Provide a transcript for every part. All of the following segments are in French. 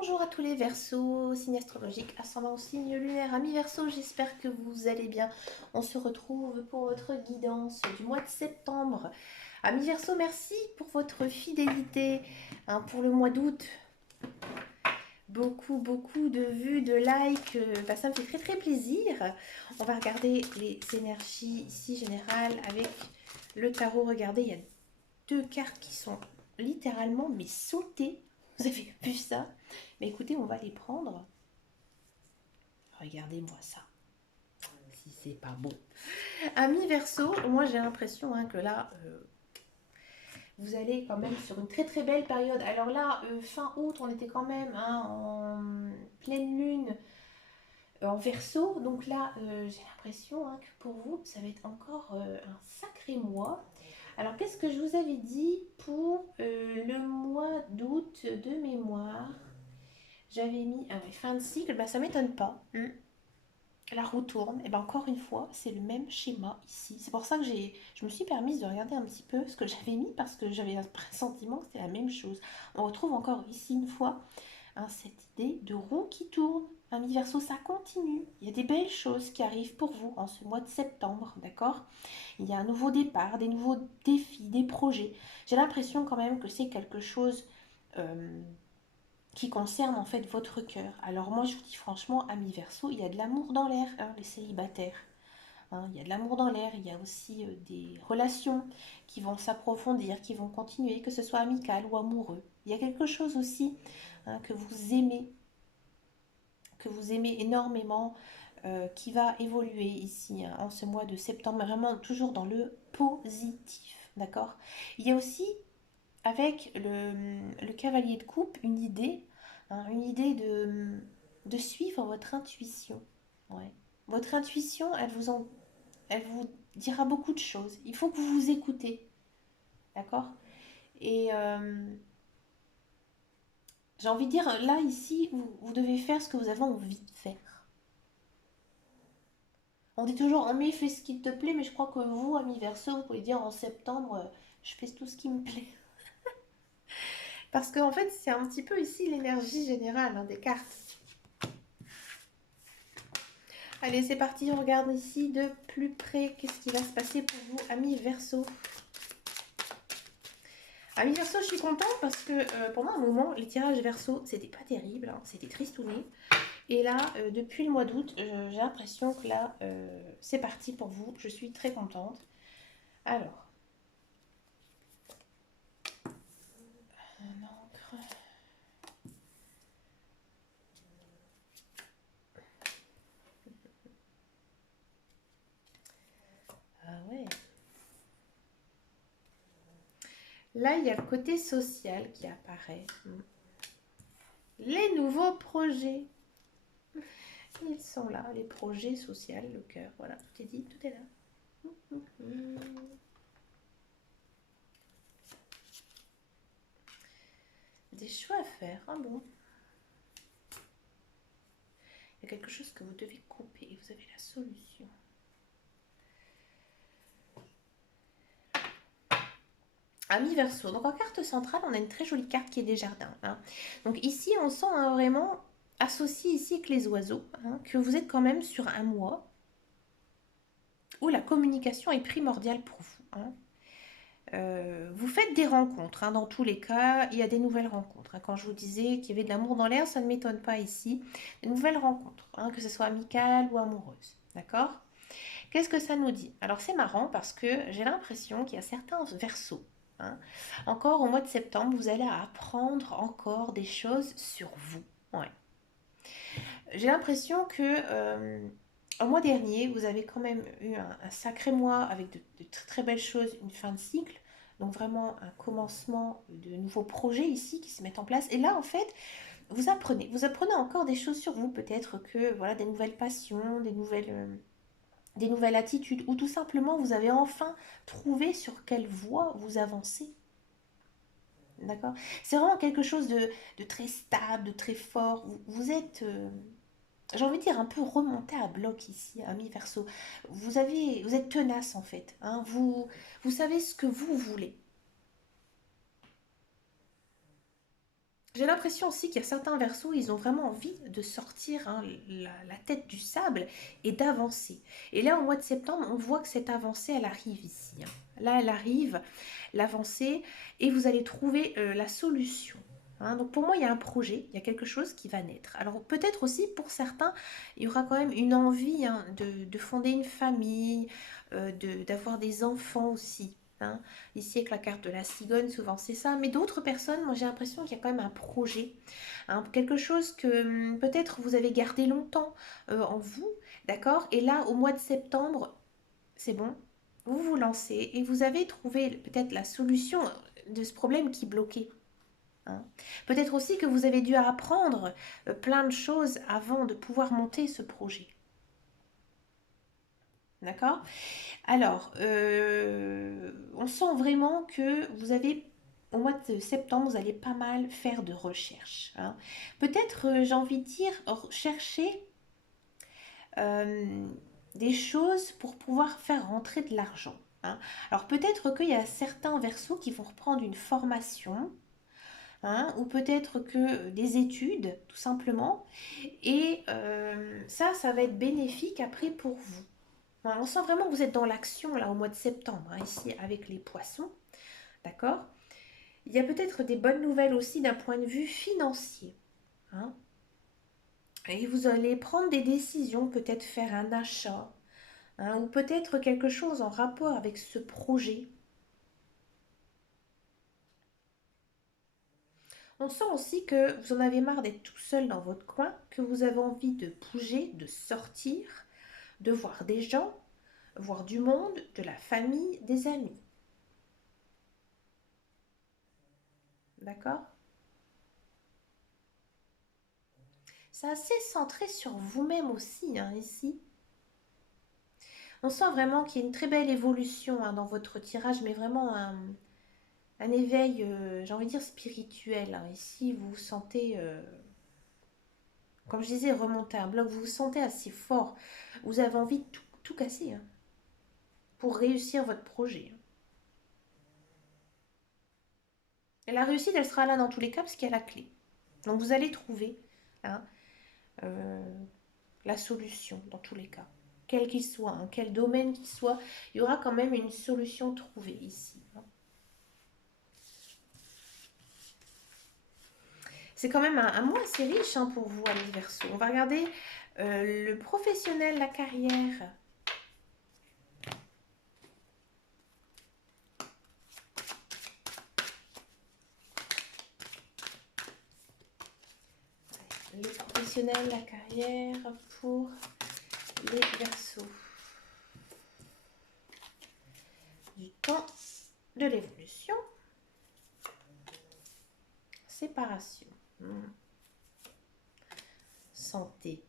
Bonjour à tous les Verseaux, signe astrologique, ascendant signe lunaire, amis Verseaux, j'espère que vous allez bien. On se retrouve pour votre guidance du mois de septembre. Amis Verseaux, merci pour votre fidélité pour le mois d'août. Beaucoup de vues, de likes, ça me fait très plaisir. On va regarder les énergies ici générales avec le tarot. Regardez, il y a deux cartes qui sont littéralement mais sautées. Vous avez vu ça? Mais écoutez, on va les prendre. Regardez-moi ça. Si c'est pas beau. Amis Verseau, moi j'ai l'impression que là, vous allez quand même sur une très belle période. Alors là, fin août, on était quand même en pleine lune en Verseau. Donc là, j'ai l'impression que pour vous, ça va être encore un sacré mois. Alors qu'est-ce que je vous avais dit pour le mois d'août de mémoire? J'avais mis fin de cycle, ça m'étonne pas. La roue tourne, et bien encore une fois, c'est le même schéma ici. C'est pour ça que je me suis permise de regarder un petit peu ce que j'avais mis, parce que j'avais un pressentiment que c'était la même chose. On retrouve encore ici une fois cette idée de roue qui tourne. Ami Verseau, ça continue. Il y a des belles choses qui arrivent pour vous en ce mois de septembre, d'accord? Il y a un nouveau départ, des nouveaux défis, des projets. J'ai l'impression quand même que c'est quelque chose qui concerne en fait votre cœur. Alors moi je vous dis franchement, amis Verseau, il y a de l'amour dans l'air, les célibataires. Il y a de l'amour dans l'air, il y a aussi des relations qui vont s'approfondir, qui vont continuer, que ce soit amical ou amoureux. Il y a quelque chose aussi que vous aimez énormément, qui va évoluer ici en ce mois de septembre, vraiment toujours dans le positif, d'accord? Il y a aussi avec le cavalier de coupe une idée de suivre votre intuition. Ouais. Votre intuition, elle vous dira beaucoup de choses. Il faut que vous vous écoutez, d'accord? Et j'ai envie de dire, là, ici, vous devez faire ce que vous avez envie de faire. On dit toujours, oh, mais fais ce qui te plaît, mais je crois que vous, ami Verseau, vous pouvez dire en septembre, je fais tout ce qui me plaît. Parce qu'en fait, c'est un petit peu ici l'énergie générale des cartes. Allez, c'est parti, on regarde ici de plus près qu'est-ce qui va se passer pour vous, amis Verseau. Amis Verseau, je suis contente parce que pendant un moment, les tirages Verseau, c'était pas terrible, c'était tristouné. Et là, depuis le mois d'août, j'ai l'impression que là, c'est parti pour vous. Je suis très contente. Alors, un encre. Ah ouais. Là, il y a le côté social qui apparaît. Les nouveaux projets. Ils sont là, les projets sociaux, le cœur. Voilà, tout est dit, tout est là. Des choix à faire, bon. Il y a quelque chose que vous devez couper et vous avez la solution. Amis Verseau. Donc en carte centrale, on a une très jolie carte qui est des jardins. Donc ici, on sent vraiment associé ici avec les oiseaux, que vous êtes quand même sur un mois où la communication est primordiale pour vous. Vous faites des rencontres, dans tous les cas, il y a des nouvelles rencontres. Quand je vous disais qu'il y avait de l'amour dans l'air, ça ne m'étonne pas ici. Des nouvelles rencontres, que ce soit amicales ou amoureuses, d'accord? Qu'est-ce que ça nous dit? Alors c'est marrant parce que j'ai l'impression qu'il y a certains Verseaux. Encore au mois de septembre, vous allez apprendre encore des choses sur vous. Ouais. J'ai l'impression que au mois dernier, vous avez quand même eu un sacré mois avec de très belles choses, une fin de cycle. Donc vraiment un commencement de nouveaux projets ici qui se mettent en place. Et là, en fait, vous apprenez encore des choses sur vous. Peut-être que voilà, des nouvelles passions, des nouvelles attitudes, ou tout simplement vous avez enfin trouvé sur quelle voie vous avancez. D'accord? C'est vraiment quelque chose de très stable, de très fort. Vous êtes, j'ai envie de dire, un peu remonté à bloc ici, ami Verseau. Vous êtes tenace en fait. Vous savez ce que vous voulez. J'ai l'impression aussi qu'il y a certains versos, ils ont vraiment envie de sortir hein, la tête du sable et d'avancer. Et là, au mois de septembre, on voit que cette avancée, elle arrive ici, hein. Là, elle arrive, l'avancée, et vous allez trouver la solution, hein. Donc pour moi, il y a un projet, il y a quelque chose qui va naître. Alors peut-être aussi pour certains, il y aura quand même une envie hein, de fonder une famille, d'avoir des enfants aussi, hein. Ici avec la carte de la cigogne, souvent c'est ça. Mais d'autres personnes, moi j'ai l'impression qu'il y a quand même un projet, hein, quelque chose que peut-être vous avez gardé longtemps en vous, d'accord. Et là, au mois de septembre, c'est bon, vous vous lancez et vous avez trouvé peut-être la solution de ce problème qui bloquait, hein. Peut-être aussi que vous avez dû apprendre plein de choses avant de pouvoir monter ce projet, d'accord. Alors, on sent vraiment que vous avez, au mois de septembre, vous allez pas mal faire de recherches, hein. Peut-être, j'ai envie de dire, chercher euh, des choses pour pouvoir faire rentrer de l'argent, hein. Alors, peut-être qu'il y a certains versos qui vont reprendre une formation, hein, ou peut-être que des études, tout simplement. Et ça va être bénéfique après pour vous. Voilà, on sent vraiment que vous êtes dans l'action là au mois de septembre, hein, ici avec les poissons, d'accord. Il y a peut-être des bonnes nouvelles aussi d'un point de vue financier, hein. Et vous allez prendre des décisions, peut-être faire un achat, hein, ou peut-être quelque chose en rapport avec ce projet. On sent aussi que vous en avez marre d'être tout seul dans votre coin, que vous avez envie de bouger, de sortir, de voir des gens, voir du monde, de la famille, des amis, d'accord. C'est assez centré sur vous-même aussi, hein, ici. On sent vraiment qu'il y a une très belle évolution hein, dans votre tirage, mais vraiment un éveil, j'ai envie de dire, spirituel, hein. Ici, vous vous sentez, comme je disais, remonter un bloc, vous vous sentez assez fort. Vous avez envie de tout casser hein, pour réussir votre projet. Et la réussite, elle sera là dans tous les cas parce qu'il y a la clé. Donc vous allez trouver hein, euh, la solution dans tous les cas. Quel qu'il soit, hein, quel domaine qu'il soit, il y aura quand même une solution trouvée ici, hein. C'est quand même un mois assez riche hein, pour vous, les Verseaux. On va regarder le professionnel, la carrière. Le professionnel, la carrière pour les Verseaux. Du temps de l'évolution. Séparation. Santé.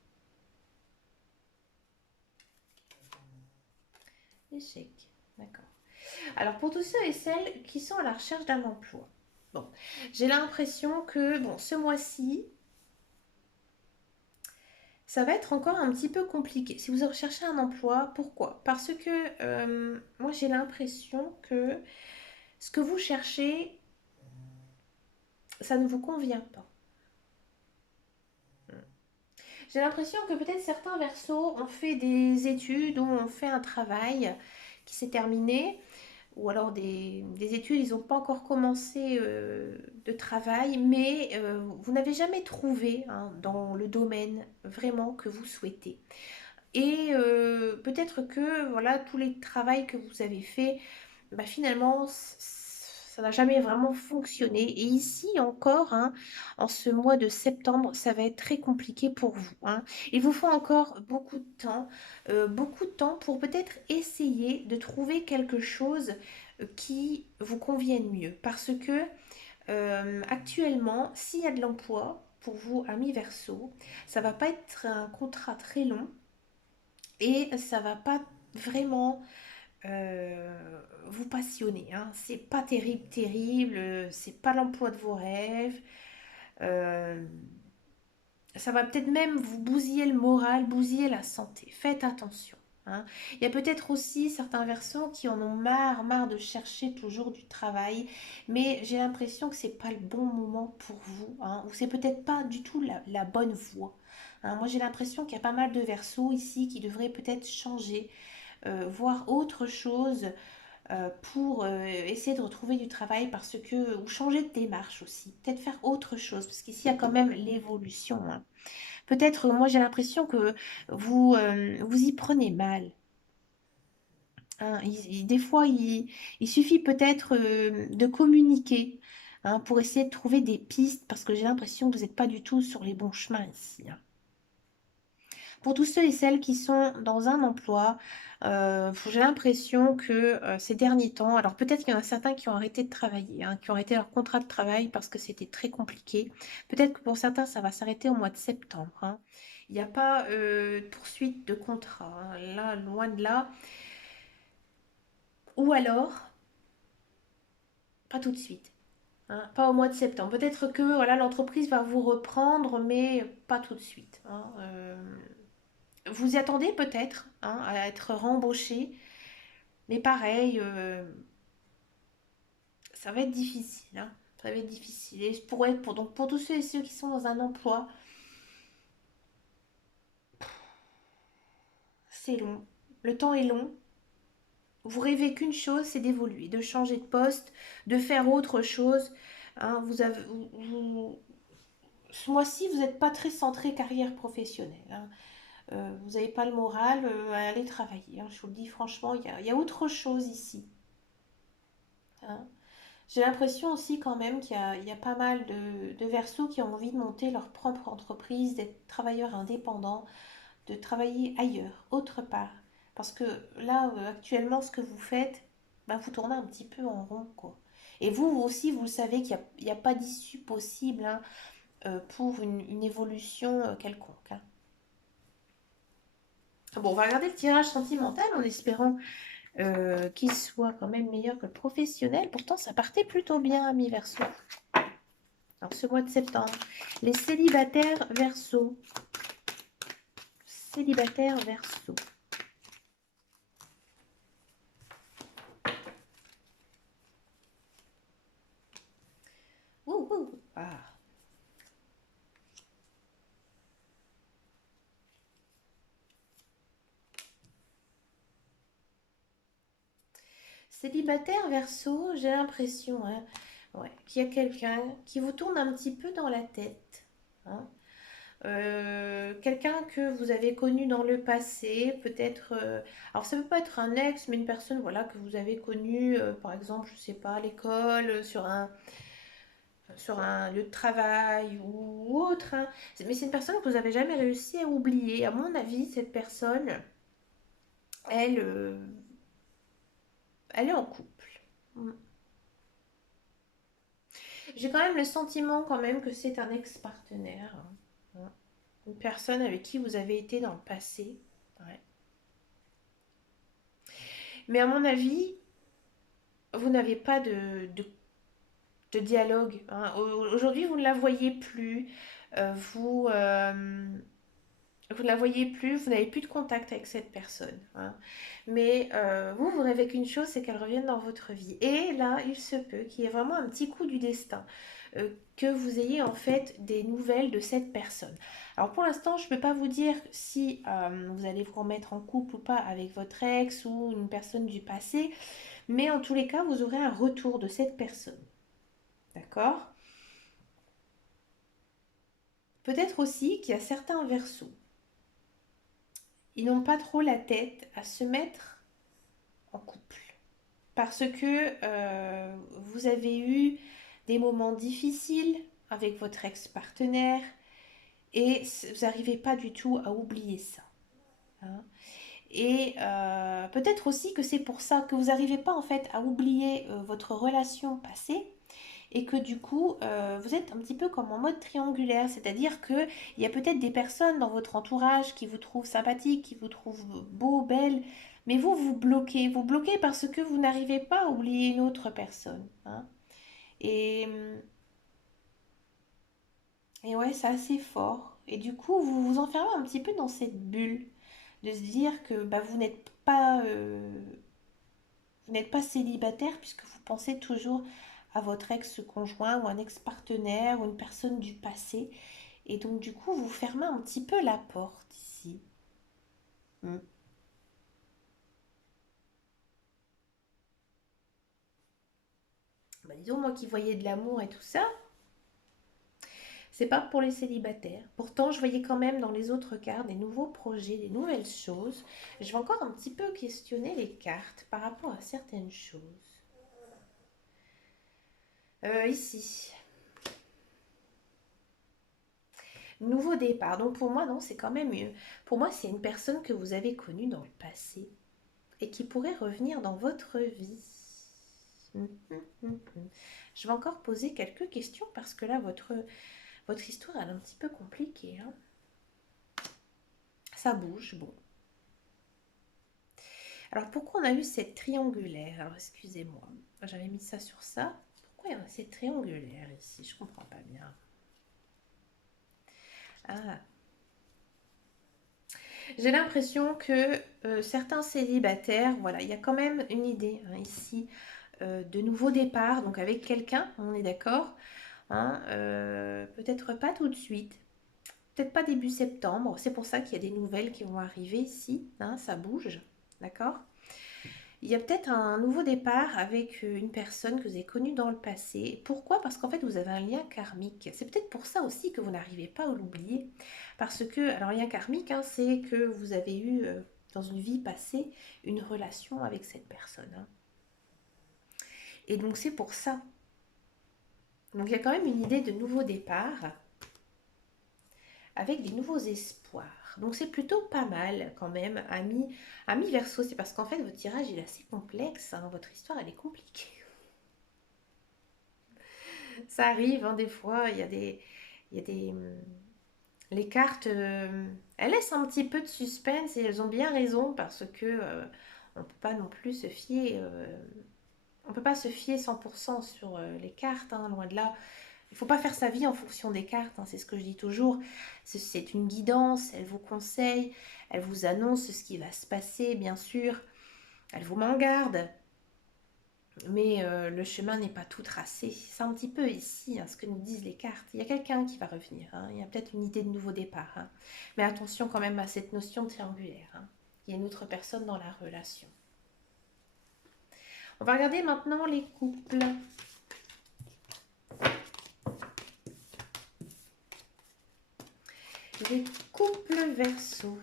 Échec. D'accord. Alors pour tous ceux et celles qui sont à la recherche d'un emploi. Bon, j'ai l'impression que bon, ce mois-ci, ça va être encore un petit peu compliqué. Si vous recherchez un emploi, pourquoi? Parce que moi j'ai l'impression que ce que vous cherchez, ça ne vous convient pas. J'ai l'impression que peut-être certains versos ont fait des études ou ont fait un travail qui s'est terminé, ou alors des études, ils n'ont pas encore commencé de travail, mais vous n'avez jamais trouvé hein, dans le domaine vraiment que vous souhaitez. Et peut-être que voilà, tous les travaux que vous avez faits, bah, finalement, ça n'a jamais vraiment fonctionné. Et ici encore, hein, en ce mois de septembre, ça va être très compliqué pour vous, hein. Il vous faut encore beaucoup de temps pour peut-être essayer de trouver quelque chose qui vous convienne mieux. Parce que actuellement, s'il y a de l'emploi pour vous, amis Verseau, ça va pas être un contrat très long et ça va pas vraiment vous passionner, hein. C'est pas terrible, terrible, c'est pas l'emploi de vos rêves. Euh, Ça va peut-être même vous bousiller le moral, bousiller la santé. Faites attention. Hein. Il y a peut-être aussi certains Verseaux qui en ont marre de chercher toujours du travail, mais j'ai l'impression que c'est pas le bon moment pour vous, hein, ou c'est peut-être pas du tout la bonne voie. Hein. Moi, j'ai l'impression qu'il y a pas mal de Verseaux ici qui devraient peut-être changer, voir autre chose pour essayer de retrouver du travail parce que, ou changer de démarche aussi, peut-être faire autre chose, parce qu'ici il y a quand même l'évolution. Hein. Peut-être, moi j'ai l'impression que vous y prenez mal. Hein. Des fois, il suffit peut-être de communiquer, hein, pour essayer de trouver des pistes, parce que j'ai l'impression que vous n'êtes pas du tout sur les bons chemins ici. Hein. Pour tous ceux et celles qui sont dans un emploi, j'ai l'impression que ces derniers temps, alors peut-être qu'il y en a certains qui ont arrêté de travailler, hein, qui ont arrêté leur contrat de travail parce que c'était très compliqué. Peut-être que pour certains, ça va s'arrêter au mois de septembre. Hein. Il n'y a pas de poursuite de contrat. Hein. Là, loin de là. Ou alors, pas tout de suite. Hein, pas au mois de septembre. Peut-être que voilà, l'entreprise va vous reprendre, mais pas tout de suite. Hein. Vous y attendez peut-être, hein, à être rembauché. Mais pareil, ça va être difficile. Hein. Ça va être difficile. Et donc pour tous ceux et ceux qui sont dans un emploi, c'est long. Le temps est long. Vous rêvez qu'une chose, c'est d'évoluer, de changer de poste, de faire autre chose. Hein. Ce mois-ci, vous n'êtes pas très centré carrière professionnelle. Hein. Vous n'avez pas le moral à aller travailler. Hein. Je vous le dis franchement, il y a autre chose ici. Hein. J'ai l'impression aussi quand même qu'il y a pas mal de Verseaux qui ont envie de monter leur propre entreprise, d'être travailleurs indépendants, de travailler ailleurs, autre part. Parce que là, actuellement, ce que vous faites, ben, vous tournez un petit peu en rond, quoi. Et vous aussi, vous le savez qu'il n'y a, pas d'issue possible, hein, pour une évolution quelconque. Hein. Bon, on va regarder le tirage sentimental en espérant qu'il soit quand même meilleur que le professionnel. Pourtant, ça partait plutôt bien, ami Verseau. Alors, ce mois de septembre, les célibataires Verseau. Célibataires Verseau. Ouh, ouh. Ah. Célibataire Verseau, j'ai l'impression, hein, ouais, qu'il y a quelqu'un qui vous tourne un petit peu dans la tête. Hein. Quelqu'un que vous avez connu dans le passé, peut-être. Alors ça peut pas être un ex, mais une personne, voilà, que vous avez connue, par exemple, je sais pas, à l'école, sur un lieu de travail ou autre. Hein. Mais c'est une personne que vous n'avez jamais réussi à oublier. À mon avis, cette personne, elle, elle est en couple. Mm. J'ai quand même le sentiment quand même que c'est un ex-partenaire. Hein. Une personne avec qui vous avez été dans le passé. Ouais. Mais à mon avis, vous n'avez pas de dialogue. Hein. Aujourd'hui, vous ne la voyez plus. Vous ne la voyez plus, vous n'avez plus de contact avec cette personne. Hein. Mais vous rêvez qu'une chose, c'est qu'elle revienne dans votre vie. Et là, il se peut qu'il y ait vraiment un petit coup du destin, que vous ayez en fait des nouvelles de cette personne. Alors pour l'instant, je ne peux pas vous dire si vous allez vous remettre en couple ou pas avec votre ex ou une personne du passé, mais en tous les cas, vous aurez un retour de cette personne. D'accord. Peut-être aussi qu'il y a certains versos. Ils n'ont pas trop la tête à se mettre en couple. Parce que vous avez eu des moments difficiles avec votre ex-partenaire et vous n'arrivez pas du tout à oublier ça. Hein. Et peut-être aussi que c'est pour ça que vous n'arrivez pas en fait à oublier votre relation passée et que du coup vous êtes un petit peu comme en mode triangulaire, c'est-à-dire qu'il y a peut-être des personnes dans votre entourage qui vous trouvent sympathique, qui vous trouvent beau, belle, mais vous bloquez parce que vous n'arrivez pas à oublier une autre personne. Hein. Et, et ouais, c'est assez fort. Et du coup, vous vous enfermez un petit peu dans cette bulle. de se dire que bah, vous n'êtes pas célibataire puisque vous pensez toujours à votre ex-conjoint ou un ex-partenaire ou une personne du passé. Et donc du coup, vous fermez un petit peu la porte ici. Mm. Bah, disons, moi qui voyais de l'amour et tout ça, c'est pas pour les célibataires. Pourtant, je voyais quand même dans les autres cartes des nouveaux projets, des nouvelles choses. Je vais encore un petit peu questionner les cartes par rapport à certaines choses. Ici, nouveau départ. Donc pour moi, non, c'est quand même mieux. Pour moi, c'est une personne que vous avez connue dans le passé et qui pourrait revenir dans votre vie. Hum, hum, hum, hum. Je vais encore poser quelques questions parce que là, votre histoire, elle est un petit peu compliquée, hein. Ça bouge, bon. Alors pourquoi on a eu cette triangulaire? Alors excusez-moi, j'avais mis ça sur ça. Pourquoi il y a cette triangulaire ici? Je comprends pas bien. Ah, j'ai l'impression que certains célibataires, voilà, il y a quand même une idée hein, ici de nouveau départ, donc avec quelqu'un, on est d'accord, hein, peut-être pas tout de suite, peut-être pas début septembre, c'est pour ça qu'il y a des nouvelles qui vont arriver ici, hein, ça bouge, d'accord? Il y a peut-être un nouveau départ avec une personne que vous avez connue dans le passé. Pourquoi? Parce qu'en fait, vous avez un lien karmique. C'est peut-être pour ça aussi que vous n'arrivez pas à l'oublier. Parce que, alors, lien karmique, hein, c'est que vous avez eu, dans une vie passée, une relation avec cette personne, hein. Et donc, c'est pour ça. Donc, il y a quand même une idée de nouveau départ avec des nouveaux espoirs. Donc, c'est plutôt pas mal quand même, ami Verseau. C'est parce qu'en fait, votre tirage il est assez complexe, hein. Votre histoire, elle est compliquée. Ça arrive, hein, des fois, il y a des, les cartes, elles laissent un petit peu de suspense et elles ont bien raison parce que on peut pas non plus se fier, on peut pas se fier 100% sur les cartes, hein, loin de là. Il faut pas faire sa vie en fonction des cartes, hein, c'est ce que je dis toujours. C'est une guidance, elle vous conseille, elle vous annonce ce qui va se passer, bien sûr, elle vous met en garde. Mais le chemin n'est pas tout tracé. C'est un petit peu ici hein, ce que nous disent les cartes. Il y a quelqu'un qui va revenir, hein. Il y a peut-être une idée de nouveau départ, hein. Mais attention quand même à cette notion triangulaire, hein. Il y a une autre personne dans la relation. On va regarder maintenant les couples. Les couples Verseau.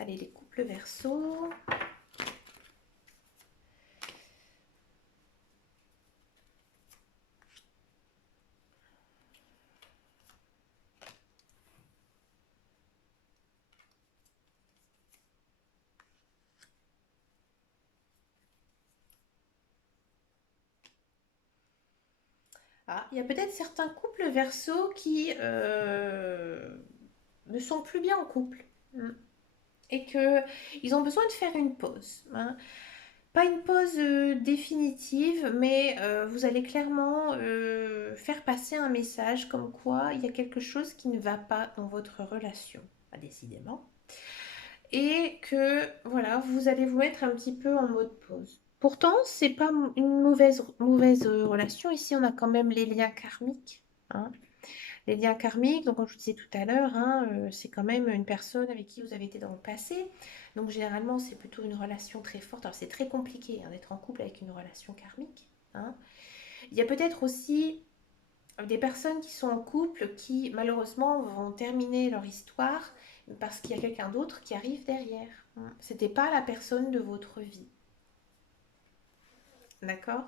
Allez, les couples Verseau. Ah, il y a peut-être certains couples Verseau qui ne sont plus bien en couple. Mm. Et qu'ils ont besoin de faire une pause, hein. Pas une pause définitive, mais vous allez clairement faire passer un message comme quoi il y a quelque chose qui ne va pas dans votre relation, ah, décidément. Et que voilà, vous allez vous mettre un petit peu en mode pause. Pourtant, c'est pas une mauvaise relation. Ici, on a quand même les liens karmiques, hein. Les liens karmiques, donc comme je vous disais tout à l'heure, hein, c'est quand même une personne avec qui vous avez été dans le passé. Donc généralement, c'est plutôt une relation très forte. Alors c'est très compliqué hein, d'être en couple avec une relation karmique, hein. Il y a peut-être aussi des personnes qui sont en couple qui malheureusement vont terminer leur histoire parce qu'il y a quelqu'un d'autre qui arrive derrière, hein. C'était pas la personne de votre vie. D'accord?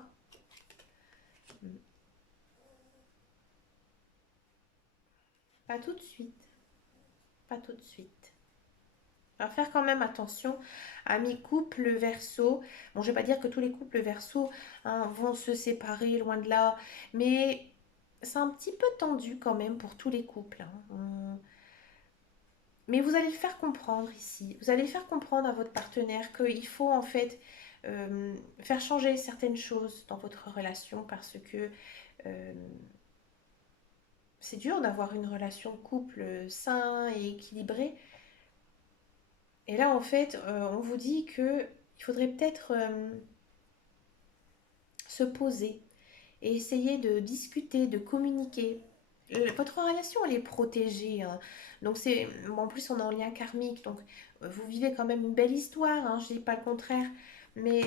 Pas tout de suite. Pas tout de suite. Alors faire quand même attention à mes couples verso. Bon, je vais pas dire que tous les couples verso hein, vont se séparer, loin de là, mais c'est un petit peu tendu quand même pour tous les couples, hein. Mais vous allez le faire comprendre ici. Vous allez faire comprendre à votre partenaire qu'il faut en fait faire changer certaines choses dans votre relation parce que euh, C'est dur d'avoir une relation de couple sain et équilibrée. Et là, en fait, on vous dit que il faudrait peut-être se poser et essayer de discuter, de communiquer. Votre relation, elle est protégée, hein. Donc c'est, bon, en plus on est en lien karmique, donc vous vivez quand même une belle histoire, hein, je dis pas le contraire, mais,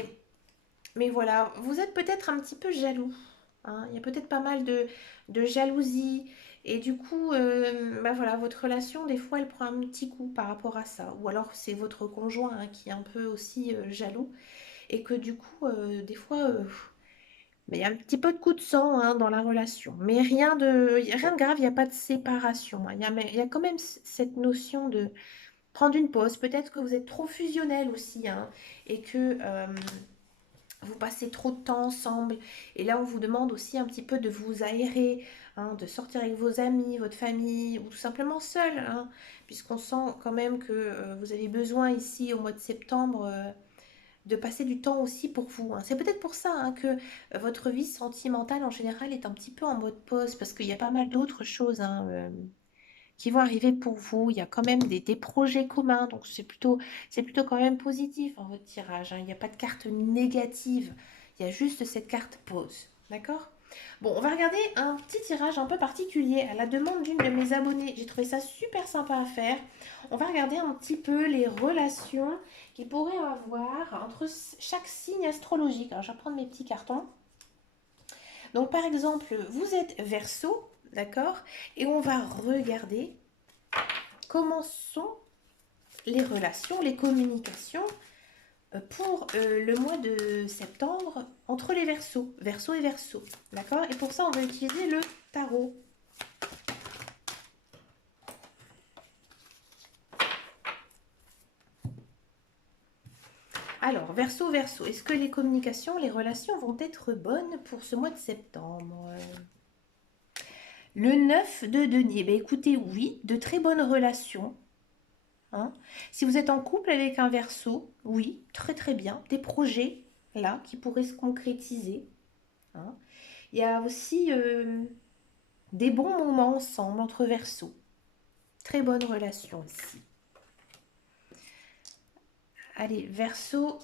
mais voilà, vous êtes peut-être un petit peu jaloux, hein. Il y a peut-être pas mal de jalousie, et du coup, bah voilà, votre relation, des fois, elle prend un petit coup par rapport à ça, ou alors c'est votre conjoint, hein, qui est un peu aussi jaloux, et que du coup, des fois, mais il y a un petit peu de coup de sang, hein, dans la relation. Mais rien de grave, il n'y a pas de séparation, hein. Il y a quand même cette notion de prendre une pause. Peut-être que vous êtes trop fusionnel aussi, hein, et que vous passez trop de temps ensemble. Et là, on vous demande aussi un petit peu de vous aérer, hein, de sortir avec vos amis, votre famille, ou tout simplement seul, hein, puisqu'on sent quand même que vous avez besoin ici au mois de septembre. De passer du temps aussi pour vous, hein. C'est peut-être pour ça, hein, que votre vie sentimentale en général est un petit peu en mode pause, parce qu'il y a pas mal d'autres choses, hein, qui vont arriver pour vous. Il y a quand même des projets communs, donc c'est plutôt quand même positif, hein, votre tirage, hein. Il n'y a pas de carte négative, il y a juste cette carte pause. D'accord? Bon, on va regarder un petit tirage un peu particulier à la demande d'une de mes abonnées. J'ai trouvé ça super sympa à faire. On va regarder un petit peu les relations qu'il pourrait avoir entre chaque signe astrologique. Alors, je vais prendre mes petits cartons. Donc, par exemple, vous êtes Verseau, d'accord? Et on va regarder comment sont les relations, les communications pour le mois de septembre entre les Verseaux, Verseau et Verseau, d'accord? Et pour ça, on va utiliser le tarot. Alors, Verseau, Verseau, est-ce que les communications, les relations vont être bonnes pour ce mois de septembre? Le 9 de denier, ben écoutez, oui, de très bonnes relations, hein. Si vous êtes en couple avec un Verseau, oui, très très bien. Des projets, là, qui pourraient se concrétiser, hein. Il y a aussi des bons moments ensemble entre Verseaux. Très bonne relation ici. Allez, Verseau,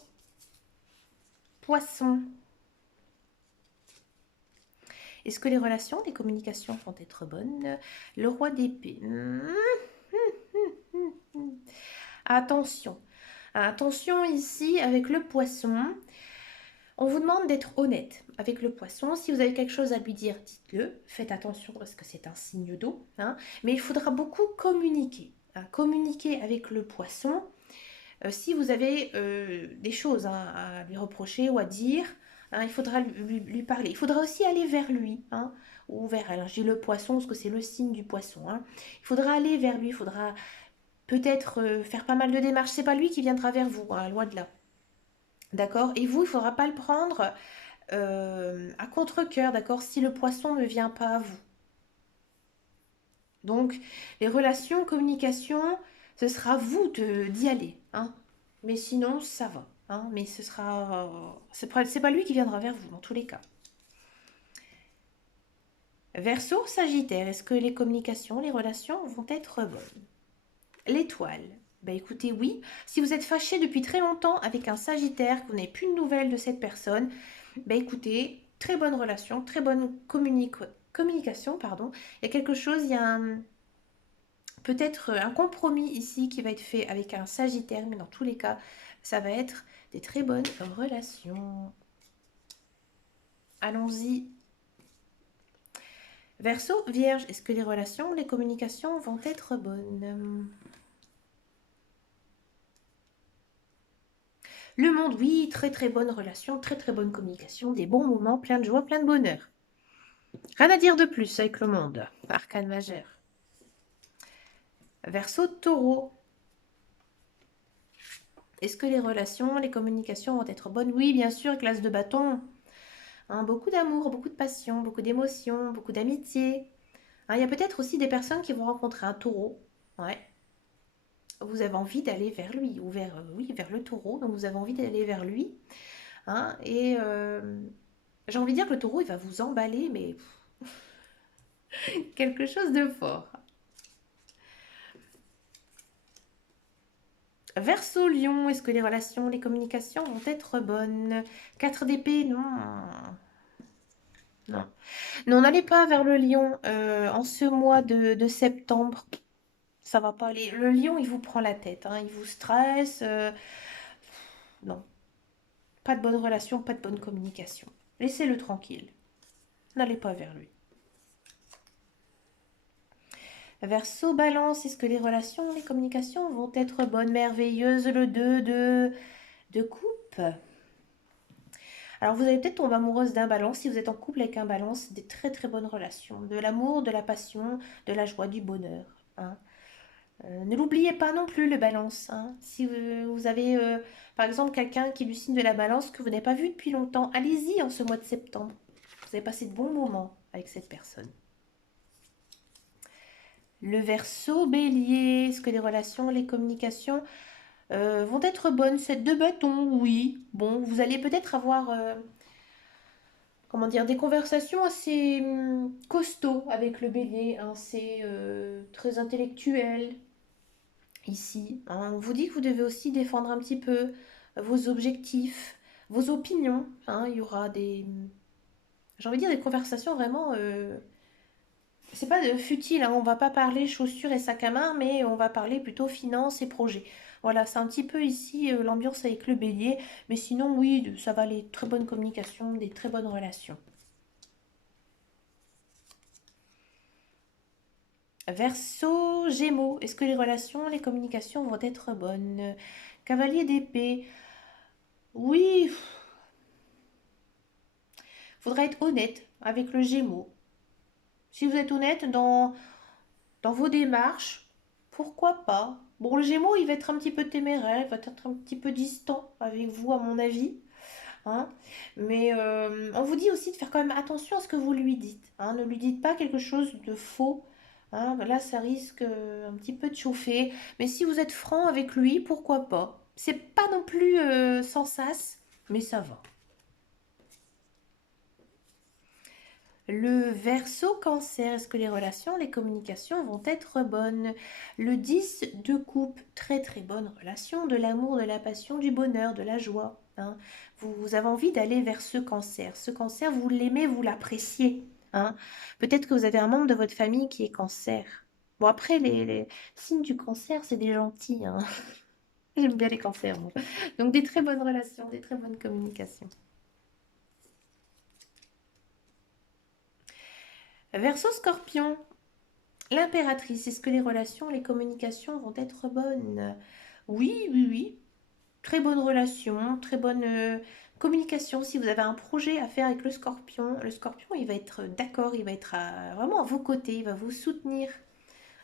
Poisson. Est-ce que les relations, les communications vont être bonnes? Le roi d'épée. Attention. Attention ici avec le poisson. On vous demande d'être honnête avec le poisson. Si vous avez quelque chose à lui dire, dites-le. Faites attention parce que c'est un signe d'eau, hein. Mais il faudra beaucoup communiquer, hein. Communiquer avec le poisson. Si vous avez des choses, hein, à lui reprocher ou à dire, hein, il faudra lui parler. Il faudra aussi aller vers lui, hein, ou vers elle. Je dis le poisson parce que c'est le signe du poisson, hein. Il faudra aller vers lui, il faudra peut-être faire pas mal de démarches. C'est pas lui qui viendra vers vous, hein, loin de là. D'accord? Et vous, il ne faudra pas le prendre à contre-cœur, d'accord? Si le poisson ne vient pas à vous. Donc, les relations, communication, ce sera vous d'y aller, hein. Mais sinon, ça va, hein. Mais ce sera, c'est pas lui qui viendra vers vous dans tous les cas. Verseau, Sagittaire, est-ce que les communications, les relations vont être bonnes? L'étoile. Ben écoutez, oui. Si vous êtes fâché depuis très longtemps avec un Sagittaire, que vous n'avez plus de nouvelles de cette personne, ben écoutez, très bonne relation, très bonne communication, pardon. Il y a quelque chose, il y a peut-être un compromis ici qui va être fait avec un Sagittaire, mais dans tous les cas, ça va être des très bonnes relations. Allons-y. Verseau, Vierge, est-ce que les relations, les communications vont être bonnes? Le monde, oui, très très bonne relation, très très bonne communication, des bons moments, plein de joie, plein de bonheur. Rien à dire de plus avec le monde. Arcane majeur. Verseau, Taureau. Est-ce que les relations, les communications vont être bonnes? Oui, bien sûr, classe de bâton. Hein, beaucoup d'amour, beaucoup de passion, beaucoup d'émotions, beaucoup d'amitié. Hein, il y a peut-être aussi des personnes qui vont rencontrer un taureau. Ouais. Vous avez envie d'aller vers lui, ou vers, oui, vers le taureau. Donc vous avez envie d'aller vers lui, hein, et j'ai envie de dire que le taureau, il va vous emballer, mais Quelque chose de fort. Verseau, Lion, est-ce que les relations, les communications vont être bonnes? 4 d'épée, non. Non. Non, n'allez pas vers le lion en ce mois de septembre. Ça va pas aller. Le lion, il vous prend la tête, hein, il vous stresse. Non, pas de bonne relation, pas de bonne communication. Laissez-le tranquille. N'allez pas vers lui. Verseau, balance, est-ce que les relations, les communications vont être bonnes, merveilleuses? Le 2 de coupe. Alors vous allez peut-être tomber amoureuse d'un balance. Si vous êtes en couple avec un balance, des très très bonnes relations. De l'amour, de la passion, de la joie, du bonheur. Hein. Ne l'oubliez pas non plus, le balance. Hein. Si vous avez, par exemple, quelqu'un qui lui signe de la balance que vous n'avez pas vu depuis longtemps, allez-y en ce mois de septembre. Vous allez passer de bons moments avec cette personne. Le Verseau, bélier, est-ce que les relations, les communications vont être bonnes? 7 de bâton, oui. Bon, vous allez peut-être avoir, comment dire, des conversations assez costauds avec le bélier. Hein. C'est très intellectuel, ici. Hein. On vous dit que vous devez aussi défendre un petit peu vos objectifs, vos opinions. Hein. Il y aura des, j'ai envie de dire, des conversations vraiment. C'est pas futile, hein. On va pas parler chaussures et sac à main, mais on va parler plutôt finances et projets. Voilà, c'est un petit peu ici l'ambiance avec le bélier. Mais sinon, oui, ça va aller. Très bonne communication, des très bonnes relations. Verseau, Gémeaux, est-ce que les relations, les communications vont être bonnes? Cavalier d'épée, oui, faudra être honnête avec le Gémeaux. Si vous êtes honnête dans vos démarches, pourquoi pas? Bon, le Gémeaux, il va être un petit peu téméraire, il va être un petit peu distant avec vous, à mon avis. Hein. Mais on vous dit aussi de faire quand même attention à ce que vous lui dites. Hein. Ne lui dites pas quelque chose de faux. Hein. Là, ça risque un petit peu de chauffer. Mais si vous êtes franc avec lui, pourquoi pas? C'est pas non plus sans sas, mais ça va. Le Verseau, cancer, est-ce que les relations, les communications vont être bonnes? Le 10 de coupe, très très bonne relation, de l'amour, de la passion, du bonheur, de la joie. Hein. Vous avez envie d'aller vers ce cancer. Ce cancer, vous l'aimez, vous l'appréciez. Hein. Peut-être que vous avez un membre de votre famille qui est cancer. Bon, après, les signes du cancer, c'est des gentils. Hein. J'aime bien les cancers, moi. Donc, des très bonnes relations, des très bonnes communications. Verseau, scorpion, l'impératrice, est-ce que les relations, les communications vont être bonnes? Oui, oui, oui. Très bonne relation, très bonne communication. Si vous avez un projet à faire avec le scorpion, il va être d'accord, il va être vraiment à vos côtés, il va vous soutenir.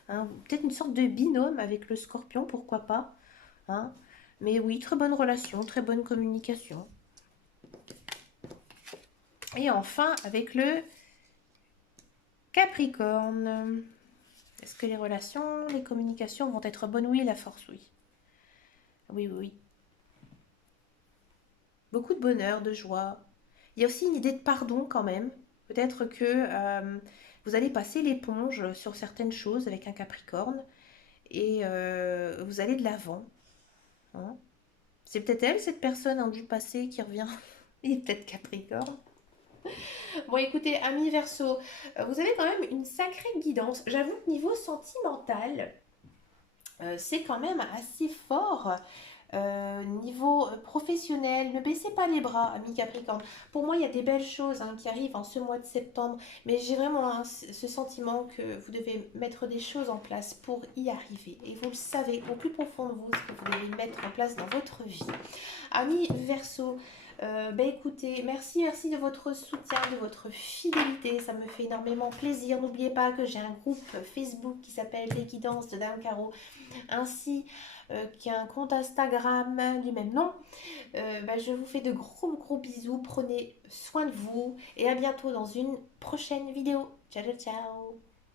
Hein. Peut-être une sorte de binôme avec le scorpion, pourquoi pas. Hein. Mais oui, très bonne relation, très bonne communication. Et enfin, avec le Capricorne. Est-ce que les relations, les communications vont être bonnes? Oui, la force, oui. Oui, oui, oui. Beaucoup de bonheur, de joie. Il y a aussi une idée de pardon quand même. Peut-être que vous allez passer l'éponge sur certaines choses avec un Capricorne et vous allez de l'avant. Hein. C'est peut-être elle, cette personne hein, du passé qui revient. Il est peut-être Capricorne. Bon, écoutez, amis Verseau, vous avez quand même une sacrée guidance. J'avoue que niveau sentimental, c'est quand même assez fort. Niveau professionnel, ne baissez pas les bras, amis Capricorne. Pour moi, il y a des belles choses hein, qui arrivent en ce mois de septembre, mais j'ai vraiment hein, ce sentiment que vous devez mettre des choses en place pour y arriver. Et vous le savez au plus profond de vous, ce que vous devez mettre en place dans votre vie. Amis Verseau, écoutez, merci de votre soutien, de votre fidélité, ça me fait énormément plaisir. N'oubliez pas que j'ai un groupe Facebook qui s'appelle Les Guidances de Dame Caro, ainsi qui a un compte Instagram du même nom. Je vous fais de gros gros bisous, prenez soin de vous et à bientôt dans une prochaine vidéo. Ciao ciao ciao.